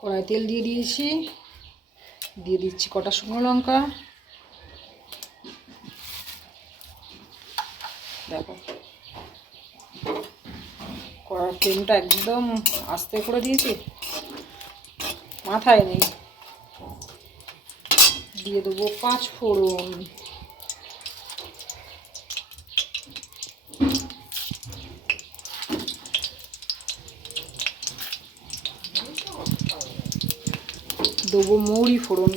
কড়াই তেল দিয়ে দিয়েছি। দিয়ে দিচ্ছি কটা শুকনো লঙ্কা। দেখো। কড়ার ফ্লেমটা একদম আস্তে করে দিয়েছি। মাথায় নেই। দিয়ে দেবো পাঁচ ফোড়ন। দেবো মৌরি ফোড়ন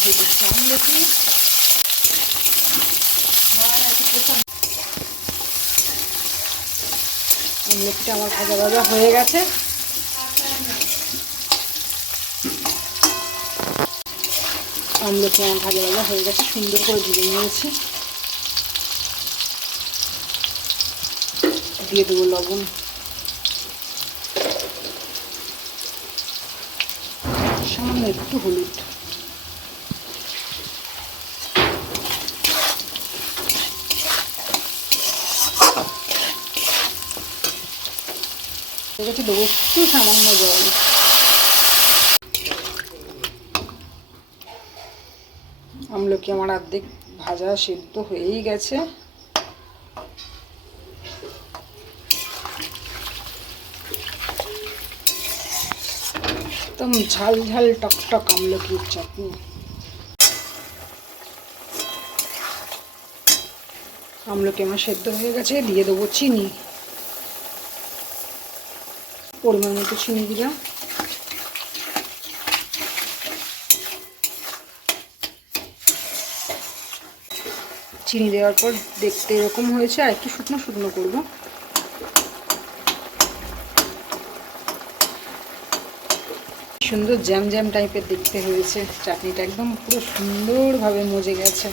দিয়ে দিচ্ছি আমলকি আমলকিটা আমার ভাজা ভাজা হয়ে গেছে। আমলকি আমার ভাজা ভাজা হয়ে গেছে, সুন্দর করে ভেজে নিয়েছি। দিয়ে দেবো লবণ। সামান্য একটু হলুদ। দেবো একটু সামান্য জল। আমলকি আমার অর্ধেক ভাজা সেদ্ধ হয়েই গেছে। একদম ঝাল ঝাল টকটক আমলকির চাটনি। আমলকি আমার সেদ্ধ হয়ে গেছে, দিয়ে দেবো চিনি। পরিমাণ মতো চিনি দিলাম। চিনি দেওয়ার পর দেখতে এরকম হয়েছে, আর একটু শুকনো শুকনো করব। সুন্দর জ্যাম জ্যাম টাইপের দেখতে হয়েছে, চাটনিটা একদম পুরো সুন্দরভাবে মজে গেছে।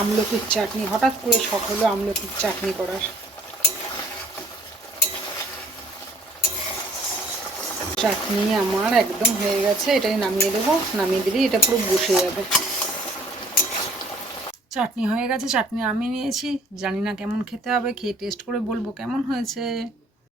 আমলকির চাটনি, হঠাৎ করে শখ আমলকির চাটনি করার। চাটনি আমার একদম হয়ে গেছে, এটাই নামিয়ে দেবো। নামিয়ে দিলেই এটা পুরো বসে যাবে। চাটনি হয়ে গেছে, চাটনি আমি নিয়েছি। জানি না কেমন খেতে হবে, খেয়ে টেস্ট করে বলব কেমন হয়েছে।